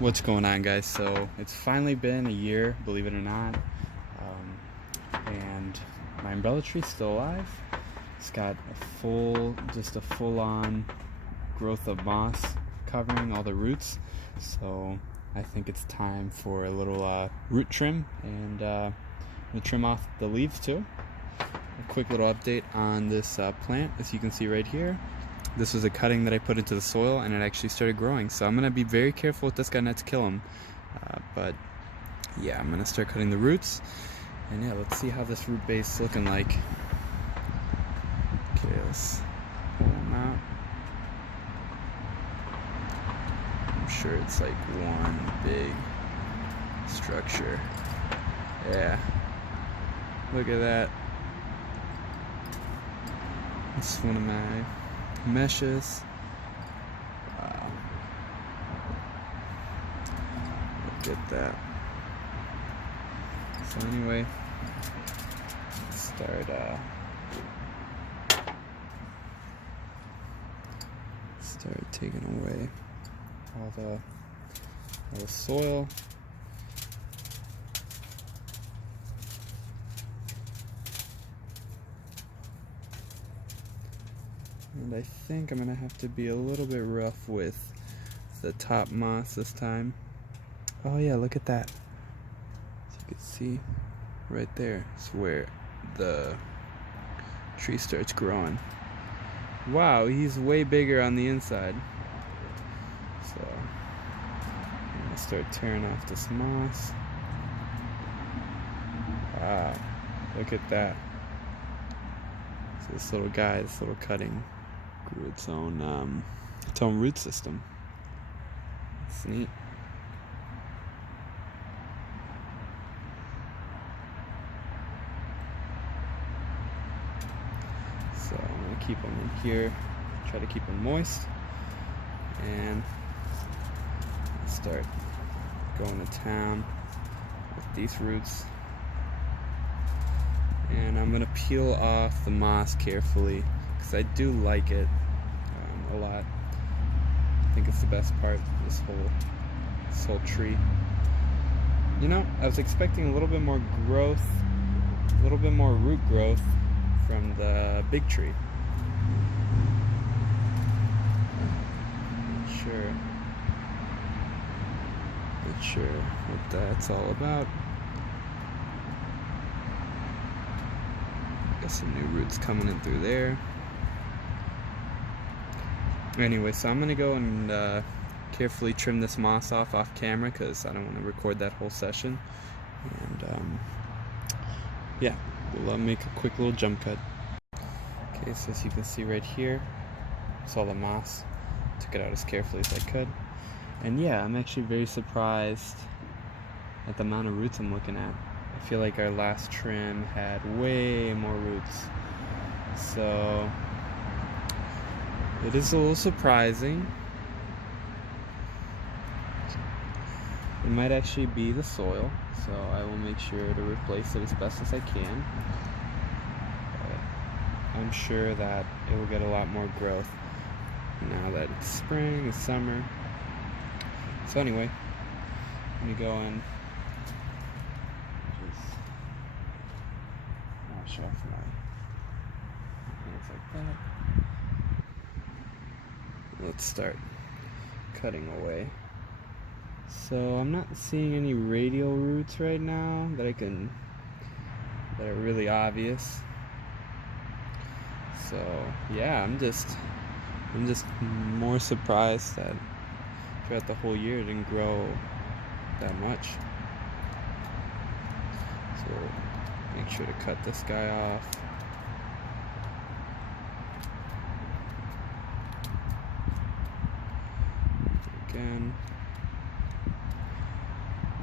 What's going on, guys? So it's finally been a year, believe it or not, and my umbrella tree's still alive. It's got just a full-on growth of moss covering all the roots, so I think it's time for a little root trim, and we'll trim off the leaves too. A quick little update on this plant, as you can see right here. This was a cutting that I put into the soil and it actually started growing, so I'm going to be very careful with this guy not to kill him. But yeah, I'm going to start cutting the roots, and yeah, let's see how this root base is looking like. Okay, let's pull him out. I'm sure it's like one big structure. Yeah, look at that. This is one of my meshes. Wow. Look at that. So anyway, let's start taking away all the soil. And I think I'm gonna have to be a little bit rough with the top moss this time. Oh yeah, look at that. As you can see right there is where the tree starts growing. Wow, he's way bigger on the inside. So I'm gonna start tearing off this moss. Wow, look at that. So this little guy, this little cutting, grew its own root system. It's neat. So I'm gonna keep them in here, try to keep them moist, and start going to town with these roots. And I'm gonna peel off the moss carefully, because I do like it a lot. I think it's the best part of this whole tree. You know, I was expecting a little bit more growth, a little bit more root growth from the big tree. Not sure what that's all about. Got some new roots coming in through there. Anyway, so I'm gonna go and carefully trim this moss off camera, because I don't want to record that whole session. And yeah, we'll make a quick little jump cut. Okay, so as you can see right here, it's all the moss. Took it out as carefully as I could. And yeah, I'm actually very surprised at the amount of roots I'm looking at. I feel like our last trim had way more roots. So it is a little surprising. It might actually be the soil, so I will make sure to replace it as best as I can. But I'm sure that it will get a lot more growth now that it's spring, it's summer. So anyway, let me go and just wash off my hands like that. Let's start cutting away. So I'm not seeing any radial roots right now that are really obvious. So yeah, I'm just more surprised that throughout the whole year it didn't grow that much. So make sure to cut this guy off. Again,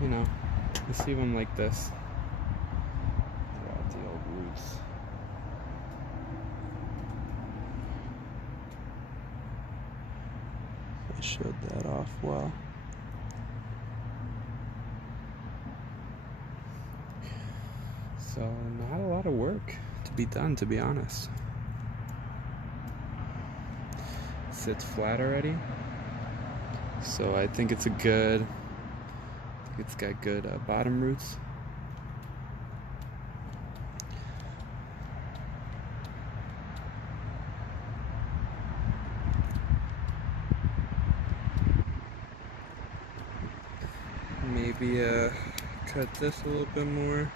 you know, let's leave them like this. Got the old roots. I showed that off well. So not a lot of work to be done, to be honest. Sits flat already. So I think it's a good It's got good bottom roots. Maybe cut this a little bit more,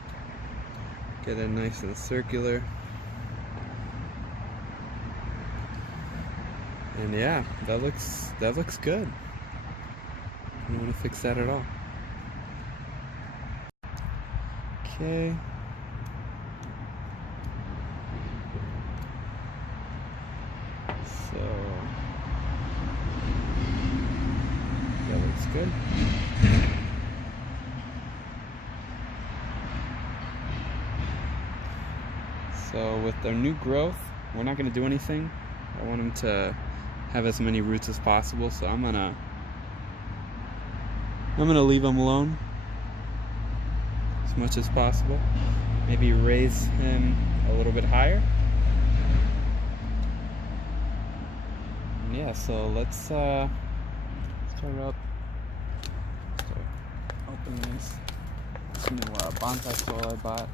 get it nice and circular. And yeah, that looks good. I don't want to fix that at all. Okay. So that looks good. So with their new growth, we're not going to do anything. I want them to have as many roots as possible, so I'm gonna leave them alone as much as possible. Maybe raise him a little bit higher. And yeah, so let's start opening this new bonsai soil I bought.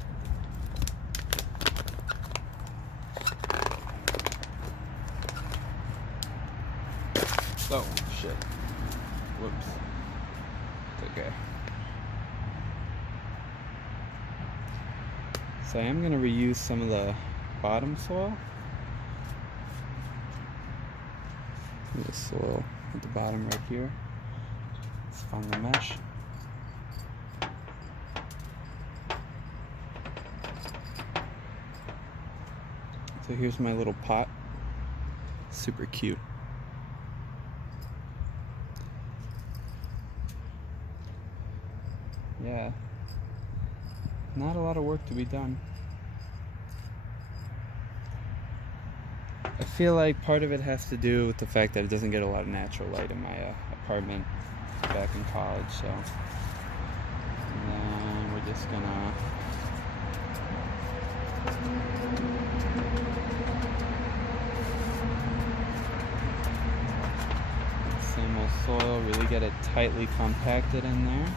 Oh, shit. Whoops. It's okay. So I am going to reuse some of the bottom soil. The soil at the bottom right here. Let's find the mesh. So here's my little pot. Super cute. Yeah, not a lot of work to be done. I feel like part of it has to do with the fact that it doesn't get a lot of natural light in my apartment back in college, so. And then we're just gonna same old soil, really get it tightly compacted in there.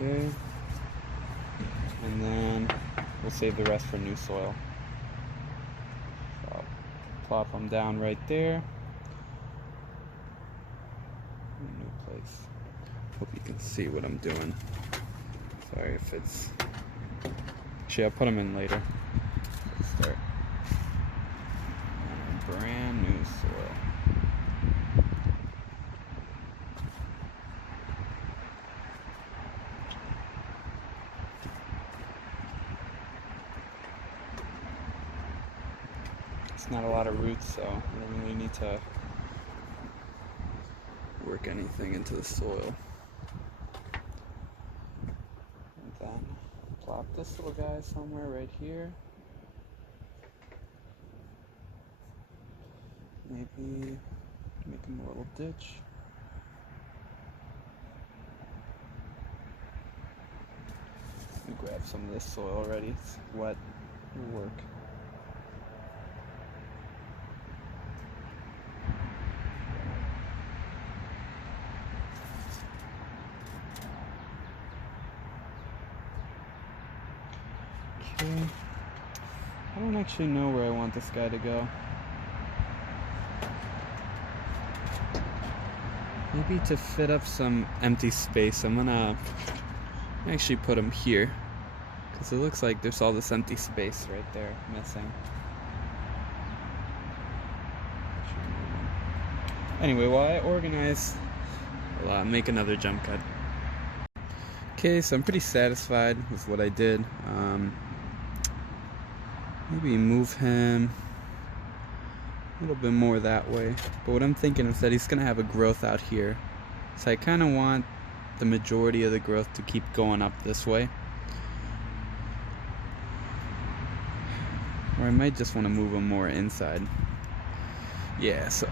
Okay, and then we'll save the rest for new soil. So I'll plop them down right there. New place. Hope you can see what I'm doing. Sorry if it's... Actually, I'll put them in later. Let's start. Brand new soil. It's not a lot of roots, so I don't really need to work anything into the soil. And then plop this little guy somewhere right here. Maybe make him a little ditch. Let me grab some of this soil already. It's wet. It'll work. Okay. I don't actually know where I want this guy to go. Maybe to fit up some empty space, I'm gonna actually put him here, because it looks like there's all this empty space right there missing. Anyway, while I organize, I'll make another jump cut. Okay, so I'm pretty satisfied with what I did. Maybe move him a little bit more that way. But what I'm thinking is that he's going to have a growth out here. So I kind of want the majority of the growth to keep going up this way. Or I might just want to move him more inside. Yeah, so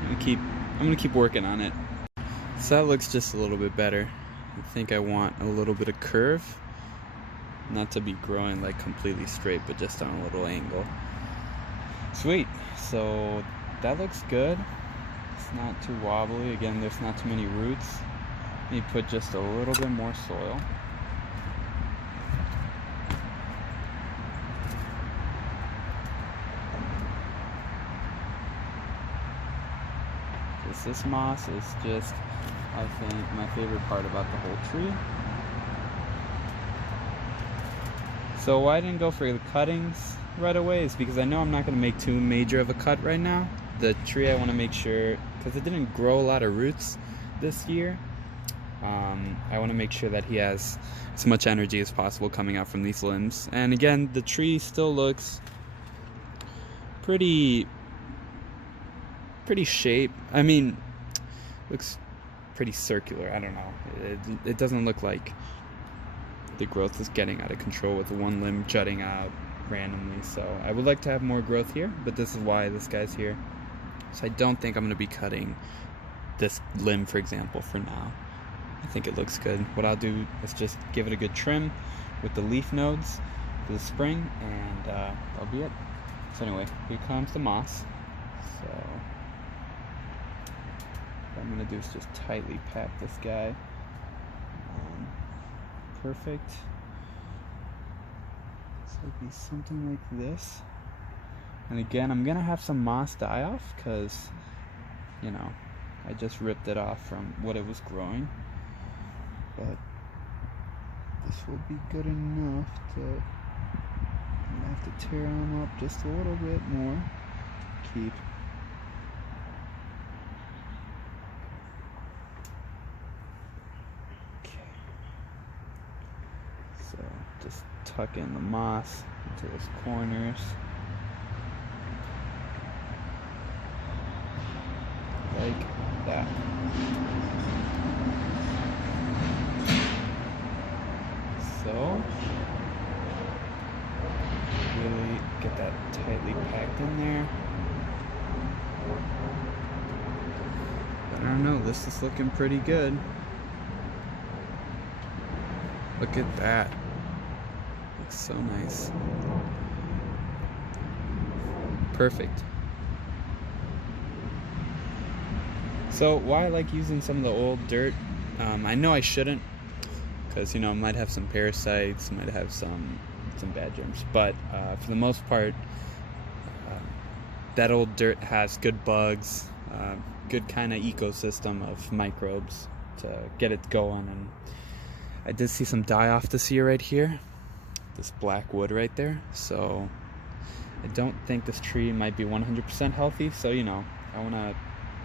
I'm gonna keep working on it. So that looks just a little bit better. I think I want a little bit of curve not to be growing like completely straight, but just on a little angle. Sweet. So that looks good. It's not too wobbly. Again, there's not too many roots. You put just a little bit more soil. This moss is just, I think, my favorite part about the whole tree. So why I didn't go for the cuttings right away is because I know I'm not going to make too major of a cut right now. The tree I want to make sure, because it didn't grow a lot of roots this year, I want to make sure that he has as much energy as possible coming out from these limbs. And again, the tree still looks pretty shape. I mean, looks pretty circular. I don't know. It doesn't look like the growth is getting out of control with one limb jutting out randomly. So I would like to have more growth here, but this is why this guy's here. So I don't think I'm going to be cutting this limb, for example, for now. I think it looks good. What I'll do is just give it a good trim with the leaf nodes for the spring, and that'll be it. So anyway, here comes the moss. So what I'm going to do is just tightly pack this guy. Perfect. So it'd be something like this. And again, I'm going to have some moss die off because, you know, I just ripped it off from what it was growing. But this will be good enough to, I'm going to have to tear them up just a little bit more. Keep just tuck in the moss into those corners. Like that. So, really get that tightly packed in there. I don't know, this is looking pretty good. Look at that. Looks so nice. Perfect. So why I like using some of the old dirt, I know I shouldn't, because you know, it might have some parasites, might have some bad germs, but for the most part, that old dirt has good bugs, good kind of ecosystem of microbes to get it going. And I did see some die off this year right here, this black wood right there, so I don't think this tree might be 100% healthy, so you know, I want to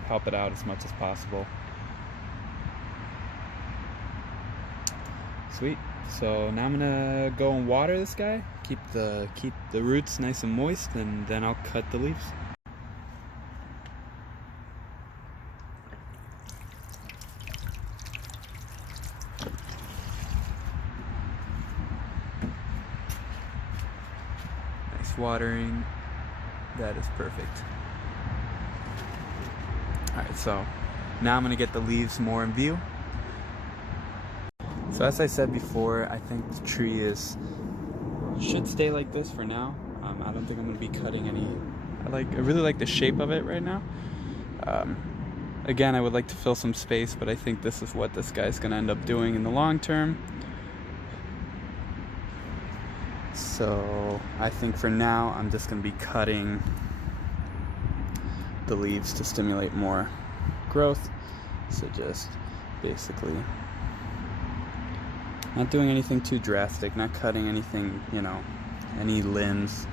help it out as much as possible. Sweet. So now I'm gonna go and water this guy, keep the roots nice and moist, and then I'll cut the leaves. Nice watering. That is perfect. Alright, so now I'm going to get the leaves more in view. So as I said before, I think the tree should stay like this for now. I don't think I'm going to be cutting any. I really like the shape of it right now. Again, I would like to fill some space, but I think this is what this guy's going to end up doing in the long term. So I think for now, I'm just going to be cutting the leaves to stimulate more growth. So just basically not doing anything too drastic, not cutting anything, you know, any limbs,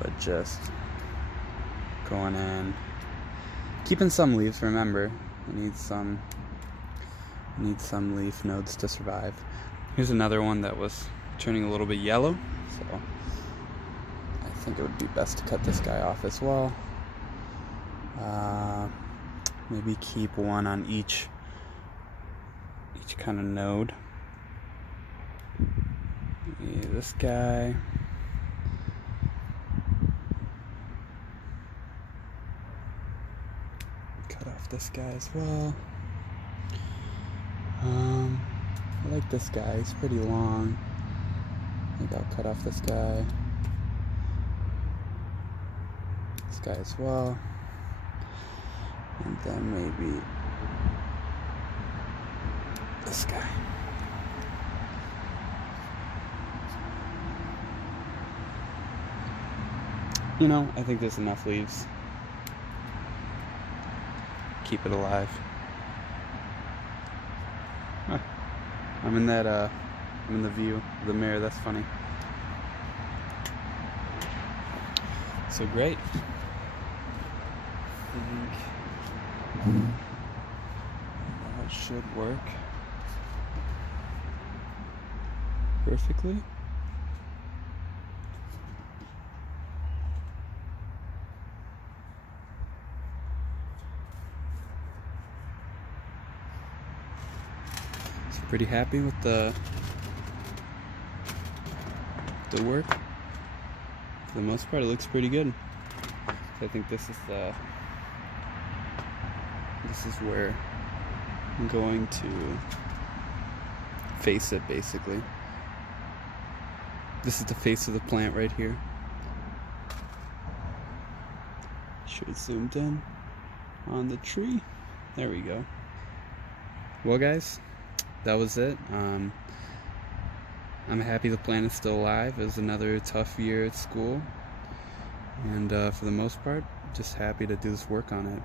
but just going in, keeping some leaves. Remember, you need some leaf nodes to survive. Here's another one that was turning a little bit yellow, so I think it would be best to cut this guy off as well. Maybe keep one on each kind of node. Maybe this guy. Cut off this guy as well. I like this guy, he's pretty long. I think I'll cut off this guy as well, and then maybe this guy. You know, I think there's enough leaves. Keep it alive. Huh. I'm in the view of the mirror. That's funny. So great. I think that should work perfectly. So pretty happy with the work. For the most part, it looks pretty good. So I think this is where I'm going to face it, basically. This is the face of the plant right here. Should have zoomed in on the tree. There we go. Well, guys, that was it. I'm happy the plant is still alive. It was another tough year at school, and for the most part, just happy to do this work on it.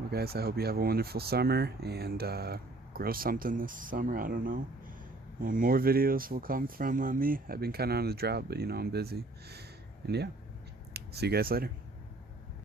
Well, guys, I hope you have a wonderful summer and grow something this summer. I don't know. And more videos will come from me. I've been kind of on the drought, but you know, I'm busy. And yeah, see you guys later.